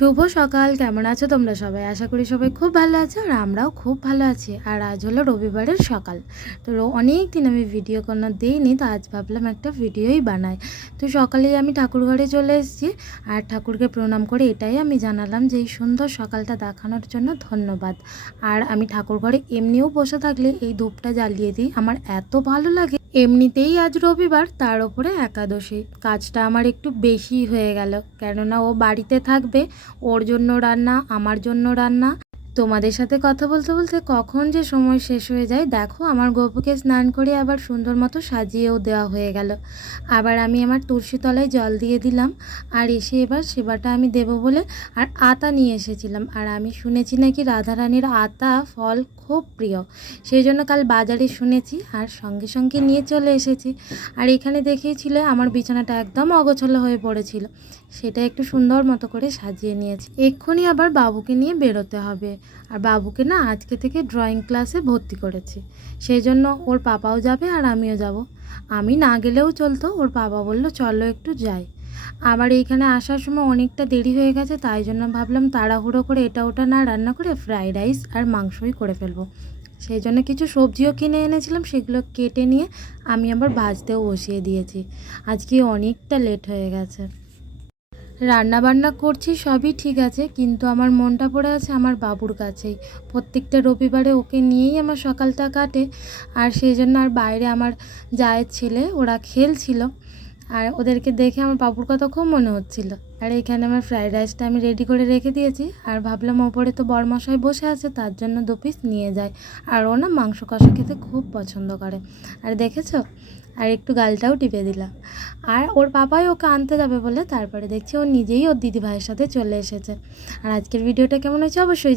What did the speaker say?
শুভ সকাল। কেমন আছো তোমরা সবাই? আশা করি সবাই খুব ভালো আছো আর আমরাও খুব ভালো আছি। আর আজ হলো রবিবারের সকাল। তো অনেক দিন আমি ভিডিও কোনো দিইনি, তো আজ ভাবলাম একটা ভিডিওই বানাই। তো সকালেই আমি ঠাকুর ঘরে চলে এসেছি আর ঠাকুরকে প্রণাম করে এটাই আমি জানালাম যে এই সুন্দর সকালটা দেখানোর জন্য ধন্যবাদ। আর আমি ঠাকুর ঘরে এমনিও বসে থাকলে এই ধূপটা জ্বালিয়ে দিই, আমার এত ভালো লাগে। এমনিতেই আজ রবিবার, তার উপরে একাদশী, কাজটা আমার একটু বেশি হয়ে গেল, কেননা ও বাড়িতে থাকবে, ওর জন্য রান্না, আমার জন্য রান্না। তোমাদের সাথে কথা বলতে বলতে কখন যে সময় শেষ হয়ে যায়। দেখো, আমার গপুকে স্নান করে আবার সুন্দর মতো সাজিয়েও দেওয়া হয়ে গেল। আবার আমি আমার তুলসী তলায় জল দিয়ে দিলাম আর এসে এবার সেবাটা আমি দেবো বলে আর আতা নিয়ে এসেছিলাম। আর আমি শুনেছি নাকি রাধারানীর আতা ফল খুব প্রিয়, সেই জন্য কাল বাজারে শুনেছি আর সঙ্গে সঙ্গে নিয়ে চলে এসেছি। আর এখানে দেখেছিল আমার বিছানাটা একদম অগোছালো হয়ে পড়েছিল, সেটা একটু সুন্দর মতো করে সাজিয়ে নিয়েছি। এক্ষুনি আবার বাবুকে নিয়ে বেরোতে হবে। আর বাবুকে না আজকে থেকে ড্রয়িং ক্লাসে ভর্তি করেছি, সেই জন্য ওর পাপাও যাবে আর আমিও যাব। আমি না গেলেও চলতো, ওর বাবা বলল চলো একটু যাই। আবার এইখানে আসার সময় অনেকটা দেরি হয়ে গেছে, তাই জন্য ভাবলাম তাড়াহুড়ো করে এটা ওটা না রান্না করে ফ্রাইড রাইস আর মাংসই করে ফেলবো। সেই জন্য কিছু সবজিও কিনে এনেছিলাম, সেগুলো কেটে নিয়ে আমি আবার ভাজতেও বসিয়ে দিয়েছি। আজকে অনেকটা লেট হয়ে গেছে। রান্না বান্না করছি সবই ঠিক আছে, কিন্তু আমার মনটা পড়ে আছে আমার বাবুর কাছেই। প্রত্যেকটা রবিবারে ওকে নিয়েই আমার সকালটা কাটে। আর সেই জন্য আর বাইরে আমার জায়ের ছেলে ওরা খেলছিল, আর ওদেরকে দেখে আমার বাবুর কথা খুব মনে হচ্ছিল। আর এখানে আমার ফ্রাইড রাইসটা আমি রেডি করে রেখে দিয়েছি, আর ভাবলাম ওপরে তো বরমশাই বসে আছে, তার জন্য 2 পিস নিয়ে যায়। আর ও না মাংস কষা খেতে খুব পছন্দ করে। আর দেখেছো, আর একটু গালটাও টিপে দিলাম। আর ওর বাবাই ওকে আনতে যাবে বলে তারপরে দেখছি ও নিজেই ওর দিদিভাইয়ের সাথে চলে এসেছে। আর আজকের ভিডিওটা কেমন হয়েছে অবশ্যই